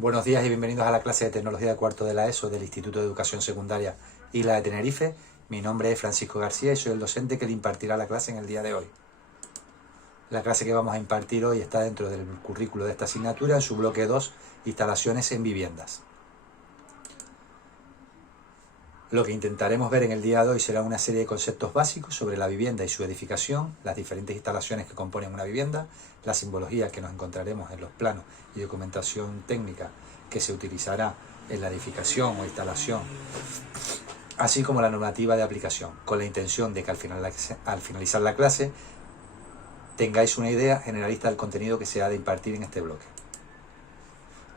Buenos días y bienvenidos a la clase de Tecnología de cuarto de la ESO del Instituto de Educación Secundaria Isla de Tenerife. Mi nombre es Francisco García y soy el docente que le impartirá la clase en el día de hoy. La clase que vamos a impartir hoy está dentro del currículo de esta asignatura en su bloque 2, instalaciones en viviendas. Lo que intentaremos ver en el día de hoy será una serie de conceptos básicos sobre la vivienda y su edificación, las diferentes instalaciones que componen una vivienda, la simbología que nos encontraremos en los planos y documentación técnica que se utilizará en la edificación o instalación, así como la normativa de aplicación, con la intención de que al finalizar la clase tengáis una idea generalista del contenido que se ha de impartir en este bloque.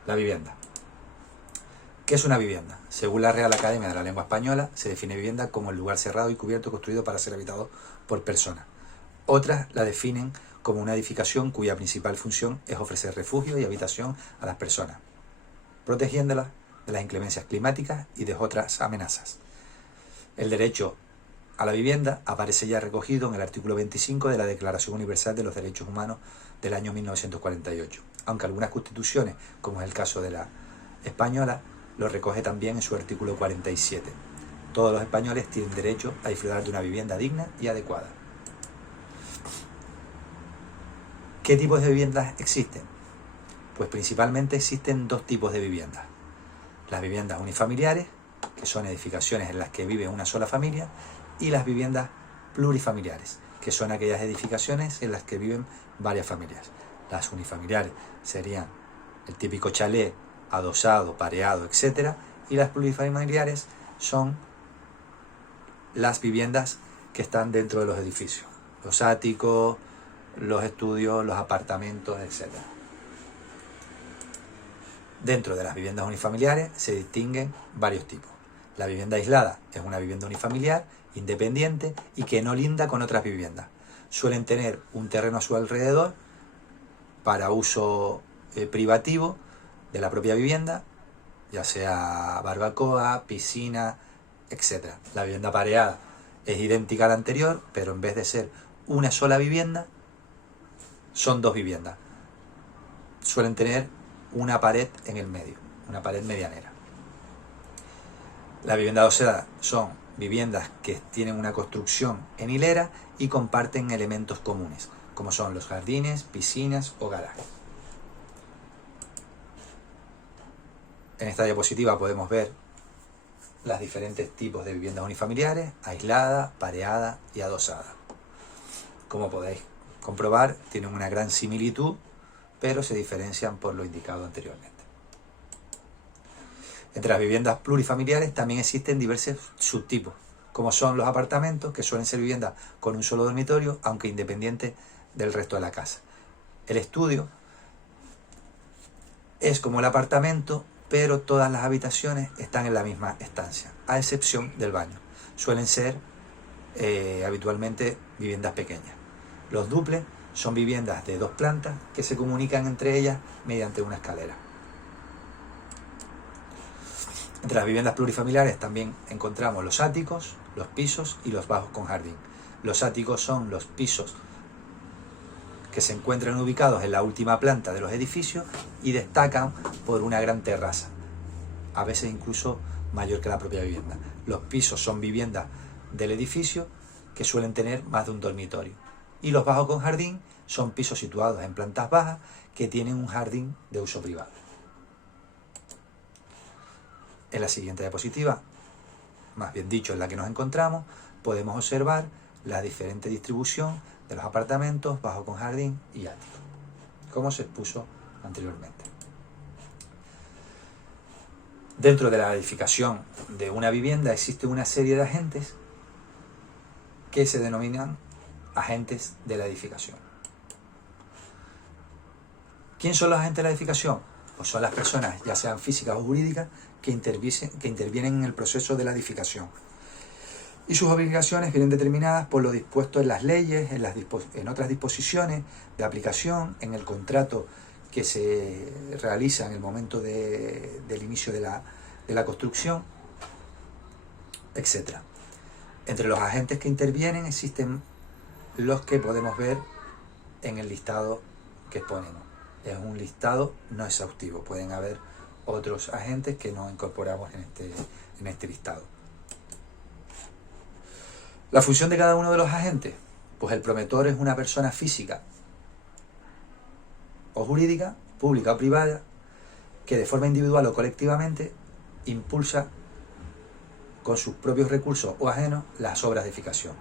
La vivienda. ¿Qué es una vivienda? Según la Real Academia de la Lengua Española, se define vivienda como el lugar cerrado y cubierto construido para ser habitado por personas. Otras la definen como una edificación cuya principal función es ofrecer refugio y habitación a las personas, protegiéndolas de las inclemencias climáticas y de otras amenazas. El derecho a la vivienda aparece ya recogido en el artículo 25 de la Declaración Universal de los Derechos Humanos del año 1948, aunque algunas constituciones, como es el caso de la española, lo recoge también en su artículo 47. Todos los españoles tienen derecho a disfrutar de una vivienda digna y adecuada. ¿Qué tipos de viviendas existen? Pues principalmente existen dos tipos de viviendas. Las viviendas unifamiliares, que son edificaciones en las que vive una sola familia, y las viviendas plurifamiliares, que son aquellas edificaciones en las que viven varias familias. Las unifamiliares serían el típico chalet, adosado, pareado, etc. Y las plurifamiliares son las viviendas que están dentro de los edificios, los áticos, los estudios, los apartamentos, etc. Dentro de las viviendas unifamiliares se distinguen varios tipos. La vivienda aislada es una vivienda unifamiliar, independiente y que no linda con otras viviendas. Suelen tener un terreno a su alrededor para uso privativo de la propia vivienda, ya sea barbacoa, piscina, etc. La vivienda pareada es idéntica a la anterior, pero en vez de ser una sola vivienda, son dos viviendas. Suelen tener una pared en el medio, una pared medianera. La vivienda adosada son viviendas que tienen una construcción en hilera y comparten elementos comunes, como son los jardines, piscinas o garajes. En esta diapositiva podemos ver los diferentes tipos de viviendas unifamiliares: aislada, pareada y adosada. Como podéis comprobar, tienen una gran similitud, pero se diferencian por lo indicado anteriormente. Entre las viviendas plurifamiliares también existen diversos subtipos, como son los apartamentos, que suelen ser viviendas con un solo dormitorio, aunque independiente del resto de la casa. El estudio es como el apartamento, pero todas las habitaciones están en la misma estancia, a excepción del baño. Suelen ser habitualmente viviendas pequeñas. Los dúplex son viviendas de dos plantas que se comunican entre ellas mediante una escalera. Entre las viviendas plurifamiliares también encontramos los áticos, los pisos y los bajos con jardín. Los áticos son los pisos que se encuentran ubicados en la última planta de los edificios y destacan por una gran terraza, a veces incluso mayor que la propia vivienda. Los pisos son viviendas del edificio que suelen tener más de un dormitorio. Y los bajos con jardín son pisos situados en plantas bajas que tienen un jardín de uso privado. En la siguiente diapositiva, más bien dicho en la que nos encontramos, podemos observar la diferente distribución de los apartamentos, bajo con jardín y ático, como se expuso anteriormente. Dentro de la edificación de una vivienda existe una serie de agentes que se denominan agentes de la edificación. ¿Quién son los agentes de la edificación? Pues son las personas, ya sean físicas o jurídicas, que intervienen en el proceso de la edificación. Y sus obligaciones vienen determinadas por lo dispuesto en las leyes, en otras disposiciones de aplicación, en el contrato que se realiza en el momento del inicio de la construcción, etc. Entre los agentes que intervienen existen los que podemos ver en el listado que exponemos. Es un listado no exhaustivo, pueden haber otros agentes que nos incorporamos en este listado. La función de cada uno de los agentes, pues el promotor es una persona física o jurídica, pública o privada, que de forma individual o colectivamente impulsa con sus propios recursos o ajenos las obras de edificación.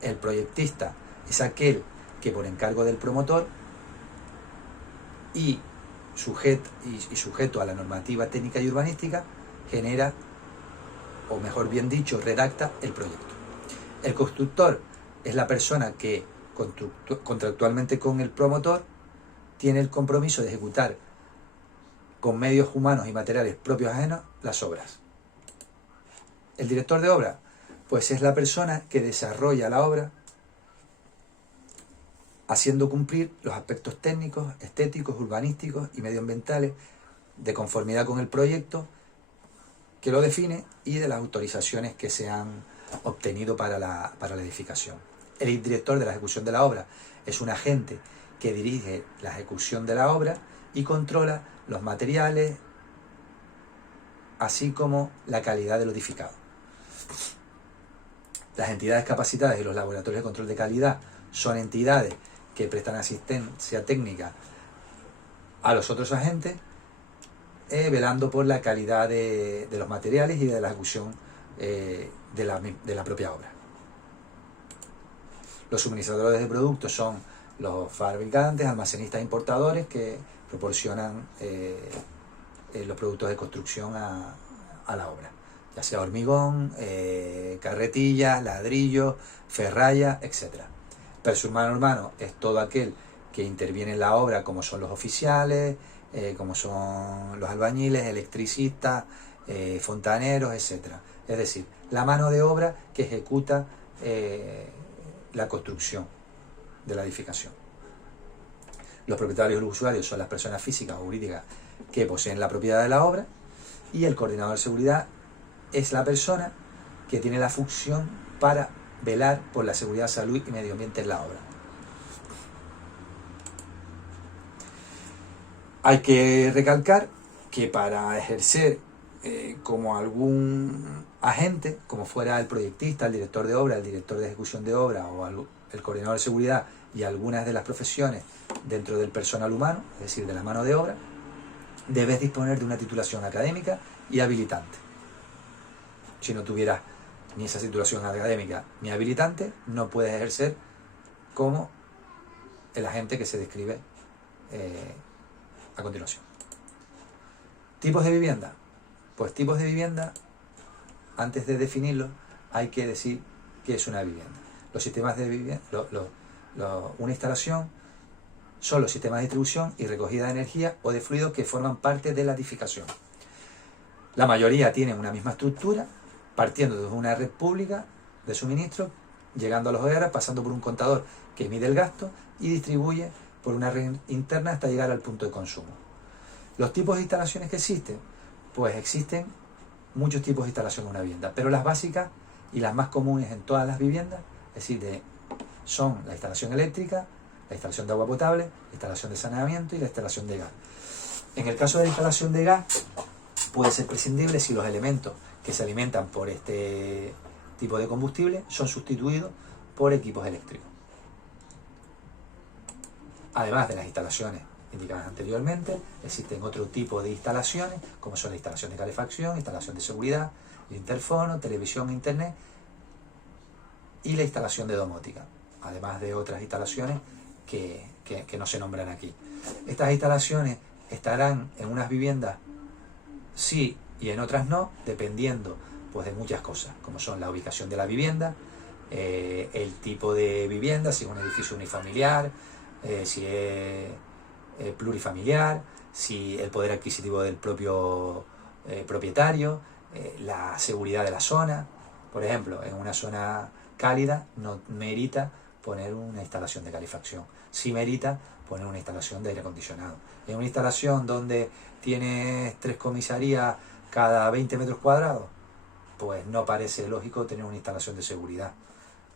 El proyectista es aquel que por encargo del promotor y sujeto a la normativa técnica y urbanística genera, o mejor bien dicho, redacta el proyecto. El constructor es la persona que contractualmente con el promotor tiene el compromiso de ejecutar con medios humanos y materiales propios ajenos las obras. El director de obra, pues es la persona que desarrolla la obra haciendo cumplir los aspectos técnicos, estéticos, urbanísticos y medioambientales de conformidad con el proyecto que lo define y de las autorizaciones que se han obtenido para la edificación. El director de la ejecución de la obra es un agente que dirige la ejecución de la obra y controla los materiales, así como la calidad de lo edificado. Las entidades capacitadas y los laboratorios de control de calidad son entidades que prestan asistencia técnica a los otros agentes, velando por la calidad de los materiales y de la ejecución de la propia obra. Los suministradores de productos son los fabricantes, almacenistas e importadores que proporcionan los productos de construcción a la obra, ya sea hormigón, carretillas, ladrillos, ferralla, etc. Personal humano es todo aquel que interviene en la obra, como son los oficiales, como son los albañiles, electricistas, fontaneros, etc. Es decir, la mano de obra que ejecuta la construcción de la edificación. Los propietarios y los usuarios son las personas físicas o jurídicas que poseen la propiedad de la obra, y el coordinador de seguridad es la persona que tiene la función para velar por la seguridad, salud y medio ambiente en la obra. Hay que recalcar que para ejercer como algún agente, como fuera el proyectista, el director de obra, el director de ejecución de obra o el coordinador de seguridad y algunas de las profesiones dentro del personal humano, es decir, de la mano de obra, debes disponer de una titulación académica y habilitante. Si no tuvieras ni esa titulación académica ni habilitante, no puedes ejercer como el agente que se describe a continuación. ¿Tipos de vivienda? Pues tipos de vivienda, antes de definirlo, hay que decir qué es una vivienda. Los sistemas de vivienda, una instalación son los sistemas de distribución y recogida de energía o de fluidos que forman parte de la edificación. La mayoría tienen una misma estructura, partiendo desde una red pública de suministro, llegando a los hogares, pasando por un contador que mide el gasto y distribuye por una red interna hasta llegar al punto de consumo. Los tipos de instalaciones que existen, pues existen muchos tipos de instalaciones en una vivienda, pero las básicas y las más comunes en todas las viviendas, es decir, son la instalación eléctrica, la instalación de agua potable, la instalación de saneamiento y la instalación de gas. En el caso de la instalación de gas, puede ser prescindible si los elementos que se alimentan por este tipo de combustible son sustituidos por equipos eléctricos. Además de las instalaciones indicadas anteriormente, existen otro tipo de instalaciones, como son la instalación de calefacción, instalación de seguridad, interfono, televisión, internet y la instalación de domótica, además de otras instalaciones que no se nombran aquí. Estas instalaciones estarán en unas viviendas sí y en otras no, dependiendo pues de muchas cosas, como son la ubicación de la vivienda, el tipo de vivienda, si es un edificio unifamiliar, si es plurifamiliar, si el poder adquisitivo del propio propietario, la seguridad de la zona. Por ejemplo, en una zona cálida no merita poner una instalación de calefacción, sí merita poner una instalación de aire acondicionado. En una instalación donde tienes 3 comisarías cada 20 metros cuadrados, pues no parece lógico tener una instalación de seguridad,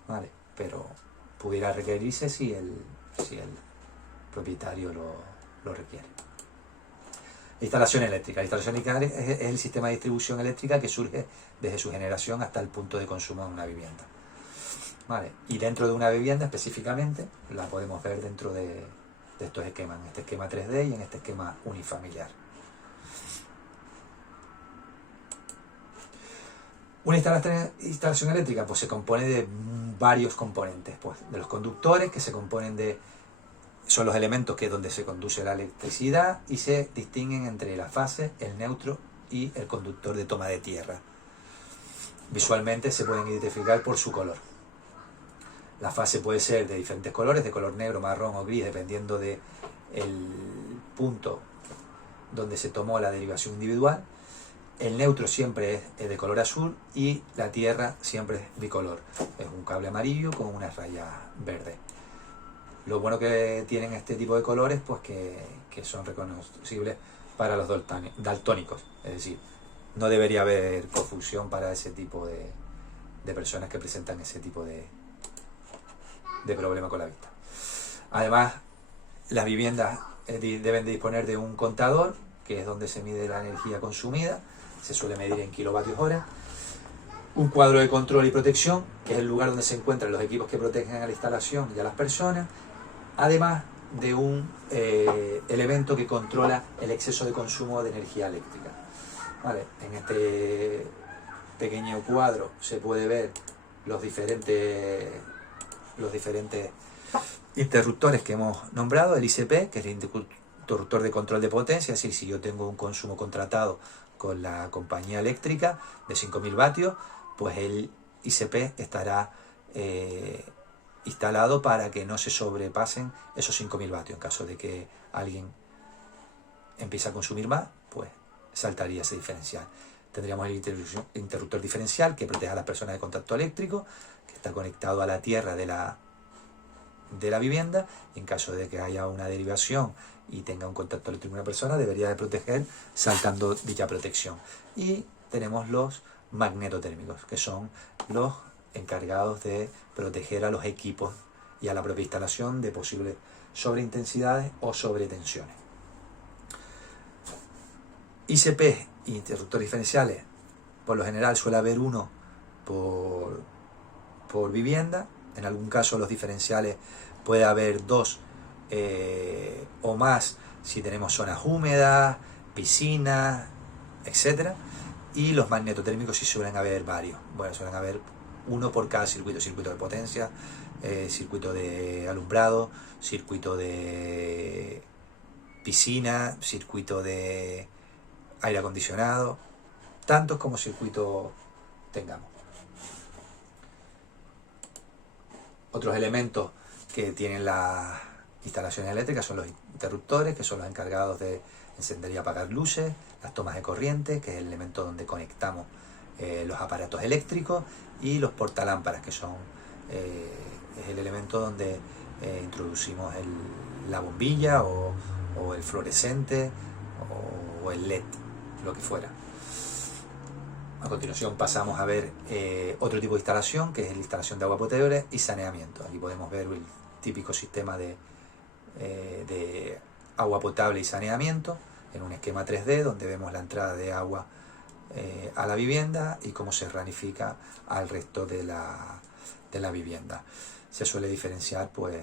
¿vale? Pero pudiera requerirse si el propietario lo requiere. Instalación eléctrica. La instalación eléctrica es el sistema de distribución eléctrica que surge desde su generación hasta el punto de consumo de una vivienda. ¿Vale? Y dentro de una vivienda específicamente la podemos ver dentro de estos esquemas, en este esquema 3D y en este esquema unifamiliar. Una instalación eléctrica pues se compone de varios componentes, pues de los conductores, que se componen de, son los elementos que es donde se conduce la electricidad, y se distinguen entre la fase, el neutro y el conductor de toma de tierra. Visualmente se pueden identificar por su color. La fase puede ser de diferentes colores, de color negro, marrón o gris, dependiendo del punto donde se tomó la derivación individual. El neutro siempre es de color azul y la tierra siempre es bicolor. Es un cable amarillo con unas rayas verdes. Lo bueno que tienen este tipo de colores, pues que son reconocibles para los daltónicos. Es decir, no debería haber confusión para ese tipo de personas que presentan ese tipo de problema con la vista. Además, las viviendas deben de disponer de un contador, que es donde se mide la energía consumida, se suele medir en kilovatios hora. Un cuadro de control y protección, que es el lugar donde se encuentran los equipos que protegen a la instalación y a las personas, además de un elemento que controla el exceso de consumo de energía eléctrica. Vale, en este pequeño cuadro se puede ver los diferentes interruptores que hemos nombrado, el ICP, que es el interruptor de control de potencia, es decir, si yo tengo un consumo contratado con la compañía eléctrica de 5.000 vatios, pues el ICP estará instalado para que no se sobrepasen esos 5.000 vatios. En caso de que alguien empiece a consumir más, pues saltaría ese diferencial. Tendríamos el interruptor diferencial, que protege a las personas de contacto eléctrico, que está conectado a la tierra de la vivienda. En caso de que haya una derivación y tenga un contacto eléctrico con una persona, debería de proteger saltando dicha protección. Y tenemos los magnetotérmicos, que son los encargados de proteger a los equipos y a la propia instalación de posibles sobreintensidades o sobretensiones. ICP, interruptores diferenciales, por lo general suele haber uno por vivienda. En algún caso los diferenciales puede haber dos o más si tenemos zonas húmedas, piscinas, etc. Y los magnetotérmicos sí suelen haber varios. Bueno, suelen haber uno por cada circuito: circuito de potencia, circuito de alumbrado, circuito de piscina, circuito de aire acondicionado, tantos como circuitos tengamos. Otros elementos que tienen las instalaciones eléctricas son los interruptores, que son los encargados de encender y apagar luces, las tomas de corriente, que es el elemento donde conectamos los aparatos eléctricos, y los portalámparas, que son es el elemento donde introducimos la bombilla o el fluorescente o el LED, lo que fuera. A continuación pasamos a ver otro tipo de instalación, que es la instalación de agua potable y saneamiento. Aquí podemos ver el típico sistema de agua potable y saneamiento en un esquema 3D, donde vemos la entrada de agua a la vivienda y cómo se ramifica al resto de la vivienda. Se suele diferenciar pues